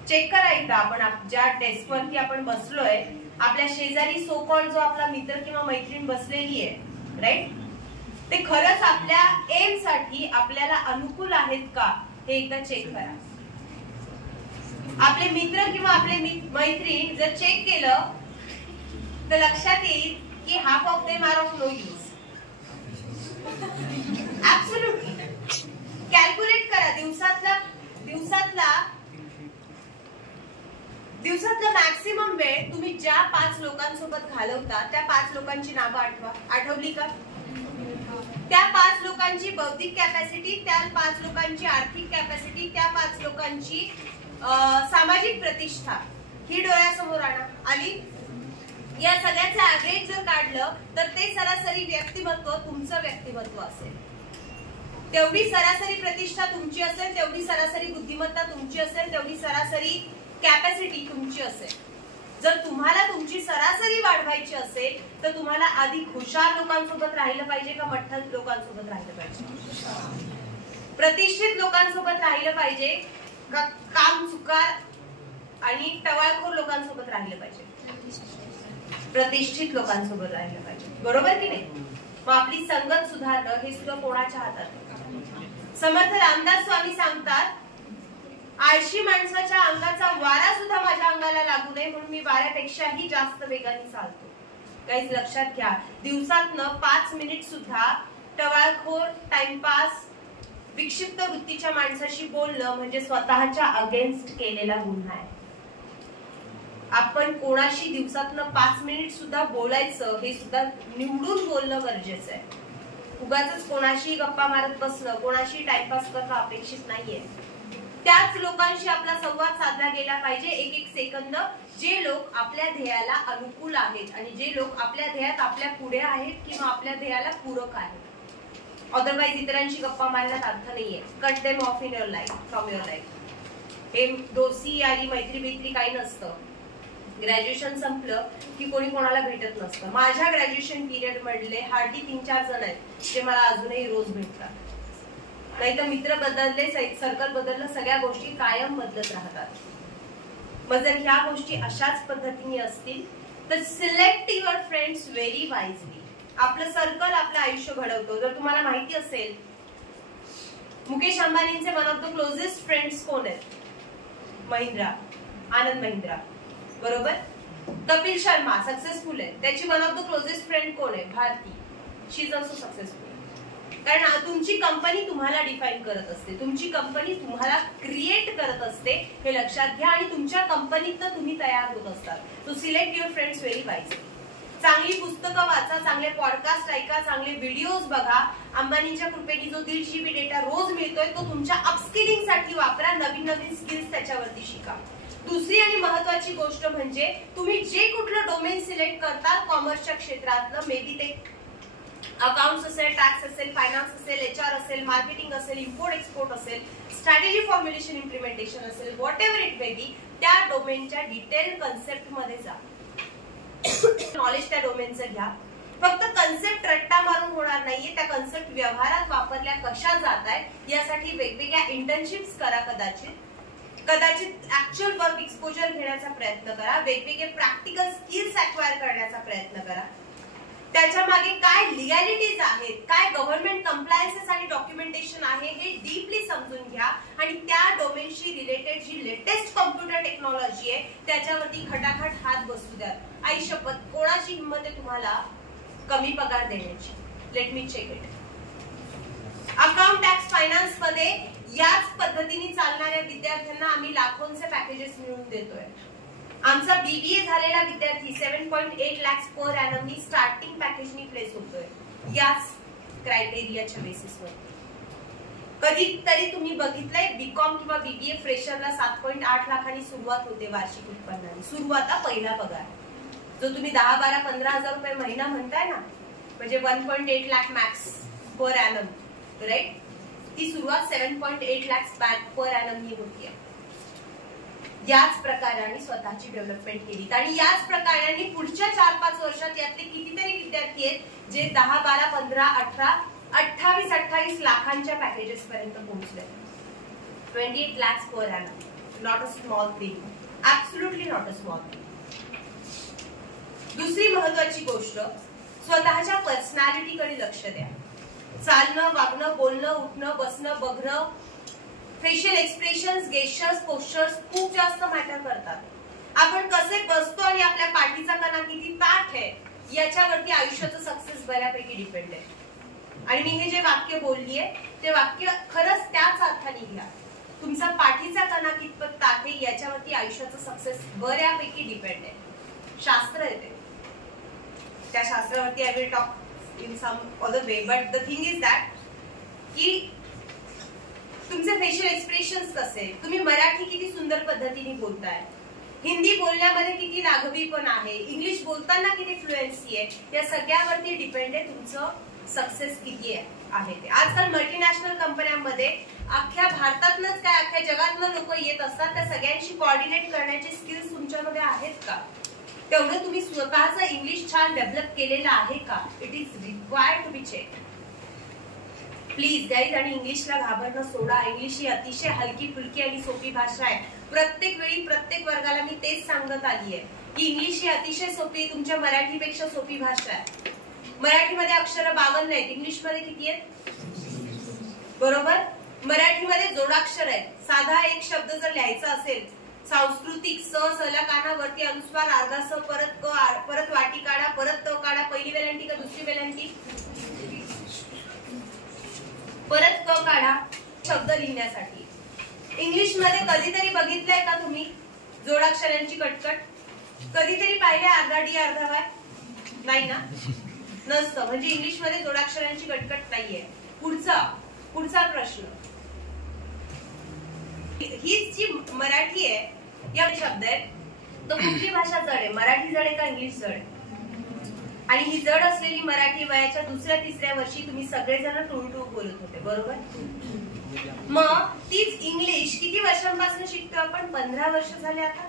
चेक करा एकदा, आपण ज्या डेस्कवरती आपण बसलोय, आपल्या शेजारी सो कॉल्ड जो आपला मित्र किंवा मैत्रीण बसलेली आहे, राईट? ते खरंच आपल्या एम साठी आपल्याला अनुकूल आहेत का हे एकदा चेक करा. आपले मित्र किंवा आपले मैत्रीण जर चेक केलं तर लक्षात येईल की half of them are of no use. Absolutely. Calculate करा, दिवसातला मॅक्सिमम वेळ तुम्ही ज्या 5 लोकांसोबत घालवता त्या 5 लोकांची नावं आठवा. आठवली का? त्या 5 लोकांची बौद्धिक कॅपॅसिटी, त्या 5 लोकांची आर्थिक कॅपॅसिटी, त्या 5 लोकांची सामाजिक प्रतिष्ठा ही डोळ्यासमोर आली. या सगळ्याचं ऍव्हरेज जर काढलं तर ते सरासरी व्यक्तिमत्व तुमचं व्यक्तिमत्व असेल. तेवढी सरासरी प्रतिष्ठा तुमची असेल, तेवढी सरासरी बुद्धिमत्ता तुमची असेल, तेवढी सरासरी कॅपॅसिटी तुमची असेल. जर तुम्हाला तुमची सरासरी वाढवायची असेल तर तुम्हाला आधी हुशार लोकांसोबत राहिलं पाहिजे का मठ्ठल लोकांसोबत राहिलं पाहिजे? प्रतिष्ठित लोकांसोबत राहिलं पाहिजे का कामचुकार आणि टवाळखोर लोकांसोबत राहिलं पाहिजे? प्रतिष्ठित लोकांसोबत राहिलं पाहिजे, बरोबर की नाही? मग आपली संगत सुधारणं हे सुद्धा कोणाच्या हातात? समर्थ रामदास स्वामी सांगतात, आळशी माणसाच्या अंगाचा वारा सुद्धा माझ्या अंगाला लागू नये म्हणून मी वाऱ्यापेक्षाही जास्त वेगाने चालतो. काहीच लक्षात घ्या, दिवसातनं 5 मिनिट सुद्धा टवाळखोर, टाइमपास, विक्षिप्त वृत्तीच्या माणसाशी बोलणं म्हणजे स्वतःच्या अगेन्स्ट केलेला गुन्हा आहे. आपण कोणाशी दिवसातनं 5 मिनिट सुद्धा बोलायचं हे सुद्धा निवडून बोलणं गरजेचं आहे. उगाच कोणाशी गप्पा मारत बसणं, कोणाशी टाइमपास करणं अपेक्षित नाहीये. त्याच लोकांशी आपला संवाद साधला गेला पाहिजे एक एक सेकंद, जे लोक आपल्या ध्येयाला अनुकूल आहेत आणि जे लोक आपल्या ध्येयात आपल्या पुढे आहेत किंवा आपल्या ध्येयाला पूरक आहेत. अदरवाईज इतरांशी गप्पा मारण्यात अर्थ नाहीये. Cut them of in your life, from your life. हे दोस्ती आणि मैत्री बित्री काही नसतं. ग्रॅज्युएशन संपलं की कोणी कोणाला भेटत नसतं. माझ्या ग्रॅज्युएशन पिरियड मधले हार्डली 3-4 जण आहेत जे मला अजूनही रोज भेटतात. नाही तर मित्र बदलले, सर्कल बदललं, सगळ्या गोष्टी कायम बदलत राहतात. मग जर ह्या गोष्टी अशाच पद्धतीने असतील तर select your friends very wisely. आपलं सर्कल आपलं आयुष्य घडवतो. जर तुम्हाला माहिती असेल मुकेश अंबानींचे one of the closest friends कोण आहेत? महिंद्रा, आनंद महिंद्रा, बरोबर? कपिल शर्मा सक्सेसफुल आहे, त्याची one of the closest friend कोण आहे? भारती. शी इज ऑल्सो सक्सेसफुल. कारण तुमची कंपनी तुम्हाला डिफाईन करत असते, तुमची कंपनी तुम्हाला क्रिएट करत असते, हे लक्षात घ्या. आणि तुमच्या कंपनीतनं तुम्ही तयार होत असतात. So select your friends very wisely. चांगली पुस्तकं वाचा, चांगले पॉडकास्ट ऐका, चांगले व्हिडिओज बघा. अंबानींच्या कृपेने जो 1.5 GB डेटा रोज मिळतोय तो तुमच्या अपस्किलिंग साठी वापरा. नवीन नवीन स्किल्स त्याच्यावरती शिका. दुसरी आणि महत्वाची गोष्ट म्हणजे तुम्ही जे कुठलं डोमेन सिलेक्ट करता कॉमर्सच्या क्षेत्रातलं, मे बी ते अकाउंट्स असेल, टॅक्स असेल, फायनान्स असेल, HR असेल, मार्केटिंग असेल, इम्पोर्ट एक्सपोर्ट असेल, स्ट्रॅटेजी फॉर्म्युलेशन इम्प्लिमेंटेशन असेल, what ever it may be, त्या डोमेनच्या डिटेल कन्सेप्ट मध्ये जा. नॉलेज त्या डोमेनचं घ्या. फक्त कन्सेप्ट रट्टा मारून होणार नाहीये, त्या कन्सेप्ट व्यवहारात वापरल्या कशा जात आहेत यासाठी वेगवेगळ्या इंटर्नशिप्स करा. कदाचित ऍक्च्युअल वर्क एक्सपोजर घेण्याचा प्रयत्न करा. वेगवेगळे प्रॅक्टिकल स्किल्स अक्वायर करण्याचा प्रयत्न करा. त्याच्या मागे काय लिगॅलिटीज आहेत, काय गव्हर्नमेंट कंप्लायन्सेस आणि डॉक्युमेंटेशन आहे हे डीपली समजून घ्या आणि त्या डोमेनशी रिलेटेड जी लेटेस्ट कॉम्प्युटर टेक्नॉलॉजी आहे त्याच्यावरती खटाखट हात बसू द्या. आई शपथ, कोणाची हिंमत आहे तुम्हाला कमी पगार देण्याची? Let me check it. Account, tax, finance मध्ये याच पद्धतीने चालणाऱ्या विद्यार्थ्यांना आम्ही लाखोंचे पॅकेजेस मिळवून देतोय. आमचा BBA झालेला विद्यार्थी 7.8 lakhs पर एनम स्टार्टिंग पॅकेजनी प्लेस होतोय याच क्रायटेरियाच्या बेसिसवर. कधीतरी तुम्ही बघितलंय बीकॉम किंवा BBA फ्रेशरला 7.8 लाखांनी सुरुवात होते वार्षिक उत्पन्नाने. सुरुवात पहिला पगार जो तुम्ही 10, 12, 15,000 रुपये महिना म्हणताय ना, म्हणजे 1.8 lakh max per annum, right? ती सुरुवात 7.8 lakhs पर एनम ही होती. याच प्रकाराने स्वतःची डेव्हलपमेंट केली आणि याच प्रकाराने पुढच्या 4-5 वर्षात यातले कितीतरी विद्यार्थी आहेत जे 10, 12, 15, 18, 28 लाखांच्या पॅकेजेस पर्यंत पोहोचले. 28 lakhs per ANM, not a small thing, absolutely not a small thing. दुसरी महत्वाची गोष्ट, स्वतःच्या पर्सनॅलिटीकडे लक्ष द्या. चालणं, वागणं, बोलणं, उठणं, बसणं, बघणं, फेशियल एक्सप्रेशन्स, गेस्चर्स, पोस्चर्स खूप जास्त मॅटर करतात. आपण कसे बसतो आणि आपल्या पाठीचा कणा किती ताठ आहे याच्यावरती आयुष्याचं सक्सेस बऱ्यापैकी डिपेंड आहे. आणि मी हे जे वाक्य बोललीये ते वाक्य खरंच त्याच अर्थाने घ्या. तुमचा पाठीचा कणा कितपत ताठ आहे याच्यावरती आयुष्याचं सक्सेस बऱ्यापैकी डिपेंड आहे. शास्त्र आहे ते. त्या शास्त्रावरती I will talk in some other way, but the thing is that की तुमचे फेशियल एक्सप्रेशन्स कसे, तुम्ही मराठी किती सुंदर पद्धतीने बोलताय, हिंदी बोलण्यामध्ये किती लाघवीपण आहे, इंग्लिश बोलताना किती फ्लुएन्सी आहे, या सगळ्यावरती डिपेंड आहे तुमचं सक्सेस किती आहे ते. आजकाल मल्टीनॅशनल कंपन्यांमध्ये अख्ख्या भारतातलंच काय अख्ख्या जगातलं लोक येत असतात. त्या सगळ्यांशी कोऑर्डिनेट करण्याचे स्किल्स तुमच्यामध्ये आहेत का? तेवढं तुम्ही स्वतःचं इंग्लिश छान डेव्हलप केलेलं आहे का? It is required to be check. Please guys, आणि इंग्लिशला घाबरणं सोडा. इंग्लिश ही अतिशय हलकी फुलकी आणि सोपी भाषा आहे. प्रत्येक वेळी प्रत्येक वर्गाला मी तेच सांगत आली आहे की इंग्लिश ही अतिशय सोपी, तुमच्या मराठीपेक्षा सोपी भाषा आहे. मराठीमध्ये अक्षर 52 आहेत, इंग्लिशमध्ये किती आहेत? बरोबर, मराठीमध्ये जोडाक्षर आहेत. साधा एक शब्द जर लिहायचा असेल, सांस्कृतिक, स सला काना वरती अनुस्वार अर्धा स, परत क, परत वाटी काढा, परत त काढा, पहिली वेलांटी का दुसरी वेलांटी, परत क काढा शब्द लिहिण्यासाठी. इंग्लिश मध्ये कधीतरी बघितलंय का तुम्ही जोडाक्षरांची कटकट? कधीतरी पाहिले अर्धा डी अर्धा वाय? नाही ना, नसतं. म्हणजे इंग्लिश मध्ये जोडाक्षरांची कटकट नाहीये. पुढचा प्रश्न, ही जी मराठी आहे या शब्द आहेत, तो कुठली भाषा जड आहे? मराठी जड आहे का इंग्लिश जड आहे? आणि ही जड असलेली मराठी वयाच्या 2-3 वर्षी तुम्ही सगळेजण टुळटुळ बोलत होते, बरोबर? मग तीच इंग्लिश किती वर्षांपासून शिकतो आपण? 15 वर्ष झाले आता.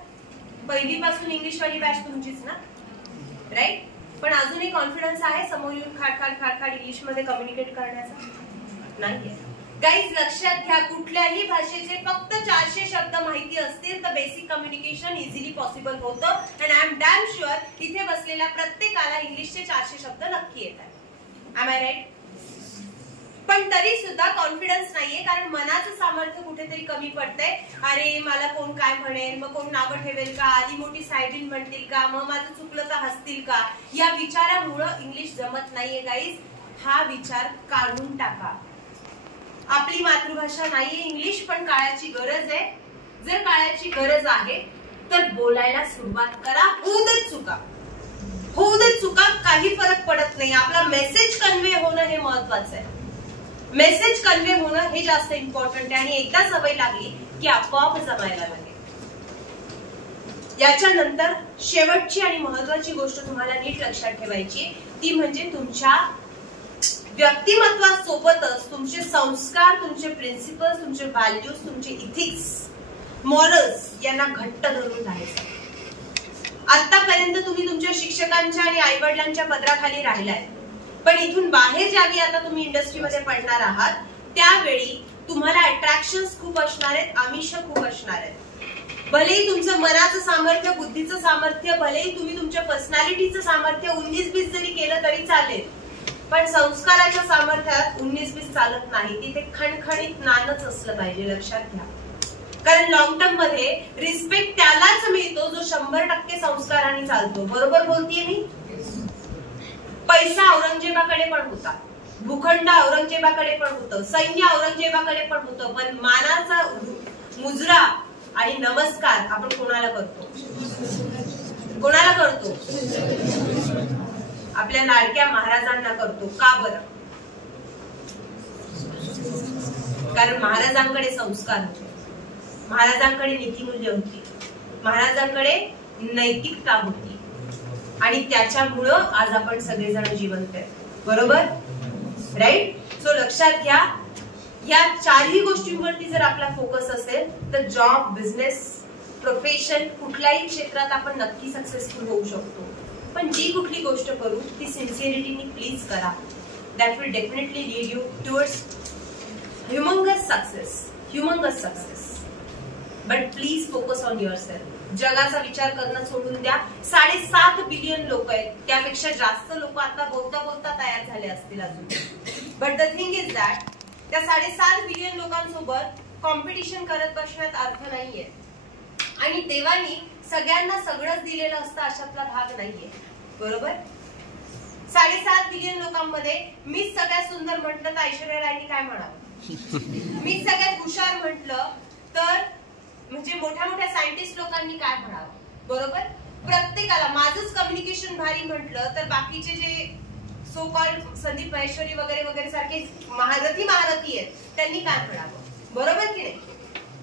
पहिलीपासून इंग्लिश वाली बॅच तुमचीच ना, राईट? पण अजूनही कॉन्फिडन्स आहे समोर येऊन खाड इंग्लिश मध्ये कम्युनिकेट करण्याचा? नाहीये. गाईज लक्षात घ्या, कुठल्याही भाषेचे फक्त 400 शब्द माहिती असतील तर बेसिक कम्युनिकेशन इझिली पॉसिबल होतं. And I am damn sure इथे बसलेल्या प्रत्येकाला इंग्लिशचे 400 शब्द नक्की येतात. Am I right? पण तरी सुद्धा कॉन्फिडन्स नाहीये, कारण मनाचं सामर्थ्य कुठेतरी कमी पडतंय. अरे मला कोण काय म्हणेल, मग कोण नावं ठेवेल का, आधी मोठी सायडीन म्हणतील का, मग माझं चुकलं तर हसतील का, या विचारामुळं इंग्लिश जमत नाहीये. गाईज हा विचार काढून टाका. आपली मातृभाषा नाहीये इंग्लिश, पण काळाची गरज आहे. जर काळाची गरज आहे तर बोलायला सुरुवात करा. होऊ दे चुका, काही फरक पडत नाही. आपला मेसेज कन्वे होणं हे महत्वाचं आहे. मेसेज कन्वे होणं हे जास्त इम्पॉर्टंट आहे. आणि एकदा सवय लागली की आपोआप जमायला लागेल. याच्यानंतर शेवटची आणि महत्वाची गोष्ट तुम्हाला नीट लक्षात ठेवायची ती म्हणजे तुमच्या व्यक्तिमत्वासोबतच तुमचे संस्कार, तुमचे प्रिन्सिपल्स, तुमचे व्हॅल्यूज, तुमचे इथिक्स, मॉरल्स यांना घट्ट धरून राहायचं. आतापर्यंत तुम्ही तुमच्या शिक्षकांच्या आणि आई वडिलांच्या पदराखाली राहिलाय, पण इथून बाहेर ज्यावेळी आता तुम्ही इंडस्ट्रीमध्ये पडणार आहात त्यावेळी तुम्हाला अट्रॅक्शन्स खूप असणार आहेत, आमिष खूप असणार आहेत. भलेही तुमचं मनाचं सामर्थ्य, बुद्धीचं सामर्थ्य, भलेही तुम्ही तुमच्या पर्सनॅलिटीचं सामर्थ्य 19-20 जरी केलं तरी चालेल, पण संस्काराच्या सामर्थ्यात 19-20 चालत नाही. तिथे खणखणीत ज्ञानच असलं पाहिजे, लक्षात घ्या. कारण लॉंग टर्म मध्ये रिस्पेक्ट त्यालाच मिळतो जो 100% संस्काराने चालतो. बरोबर बोलतीये मी? पैसा औरंगजेबाकडे पण होता, भूखंड औरंगजेबाकडे पण होतं, सैन्य औरंगजेबाकडे पण होतं, पण मानाचा मुजरा आणि नमस्कार आपण कोणाला करतो? कोणाला करतो? आपल्या लाडक्या महाराजांना करतो. का बरं? कारण महाराजांकडे संस्कार होते, महाराजांकडे नीतिमूल्य होती, महाराजांकडे नैतिकता होती, आणि त्याच्यामुळं आज आपण सगळेजण जिवंत आहेत. बरोबर? राईट? सो लक्षात घ्या, या चारही गोष्टींवरती जर आपला फोकस असेल तर जॉब, बिझनेस, प्रोफेशन, कुठल्याही क्षेत्रात आपण नक्की सक्सेसफुल होऊ शकतो. पण जी कुठली गोष्ट करू ती सिन्सिअरिटीने प्लीज करा. That will definitely lead you towards humongous success. Humongous success. But please focus on yourself. जगाचा विचार करणं सोडून द्या. 7.5 बिलियन लोक आहेत, त्यापेक्षा जास्त लोक आता बोलता बोलता तयार झाले असतील अजून. But the thing is that त्या 7.5 बिलियन लोकांसोबत कॉम्पिटिशन करत बसण्यात अर्थ नाहीये, आणि देवानी सगळ्यांना सगळंच दिलेलं असतं अशातला भाग नाहीये. बरोबर? 7.5 बिलियन लोकांमध्ये मीच सगळ्यात सुंदर म्हटलं तर ऐश्वर्या रायनी काय म्हणावं? मीच सगळ्यात हुशार म्हटलं तर म्हणजे मोठ्या मोठ्या सायंटिस्ट लोकांनी काय म्हणावं? बरोबर? प्रत्येकाला माझंच कम्युनिकेशन भारी म्हटलं तर बाकीचे जे सो कॉल्ड संदीप महेश्वरी वगैरे वगैरे सारखे महारथी आहेत त्यांनी काय म्हणावं? बरोबर की नाही?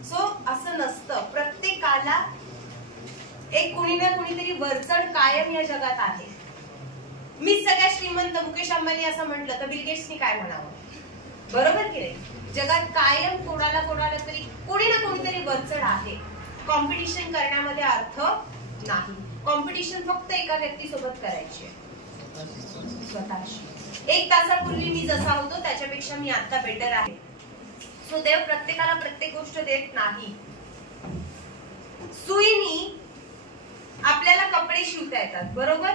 सो असं नसतं. प्रत्येकाला एक कुणी ना कुणीतरी वरचढ कायम या जगात आहे. मी सगळ्यात श्रीमंत मुकेश अंबानी असं म्हटलं तर बिल गेट्सनी काय म्हणावं? बरोबर की नाही? जगात कायम कोणाला तरी कोणी ना कोणीतरी वरचढ आहे. कॉम्पिटिशन करण्यामध्ये अर्थ नाही. कॉम्पिटिशन फक्त एका व्यक्तीसोबत करायची आहे, स्वतःशी. 1 तासापूर्वी मी जसा होतो त्याच्यापेक्षा मी आता बेटर आहे. सो देव प्रत्येकाला प्रत्येक गोष्ट देत नाही. सुईनी आपल्याला कपडे शिवता येतात, बरोबर?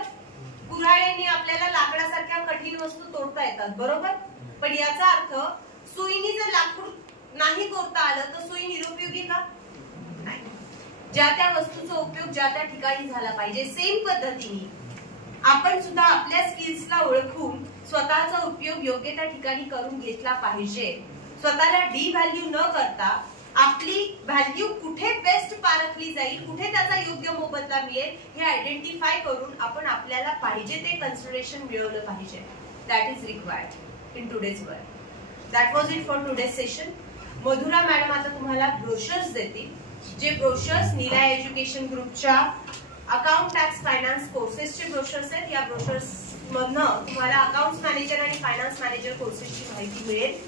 कुऱ्हाडीने आपल्याला लाकडासारख्या कठीण वस्तू तोडता येतात, बरोबर? पण याचा अर्थ सुईनी जर लाकूड नाही तोडता आलं तर सुई निरुपयोगी का? नाही. ज्या त्या वस्तूचा उपयोग ज्या त्या ठिकाणी झाला पाहिजे. सेम पद्धतीने आपण सुद्धा आपल्या स्किल्सला ओळखून स्वतःचा उपयोग योग्य त्या ठिकाणी करून घेतला पाहिजे. स्वतःला डी व्हॅल्यू न करता आपली व्हॅल्यू कुठे बेस्ट पारखली जाईल, कुठे त्याचा योग्य मोबदला मिळेल हे आयडेंटिफाय करून आपण आपल्याला पाहिजे ते कन्सिडरेशन मिळवलं पाहिजे. That is required in today's world. That was it for today's session. Madhura madam आता तुम्हाला ब्रोशर्स देतील, जे ब्रोशर्स निलय एज्युकेशन ग्रुपच्या अकाउंट टॅक्स फायनान्स कोर्सेसचे ब्रोशर्स आहेत. या ब्रोशर्स मधनं तुम्हाला अकाउंट्स मॅनेजर आणि फायनान्स मॅनेजर कोर्सेसची माहिती मिळेल.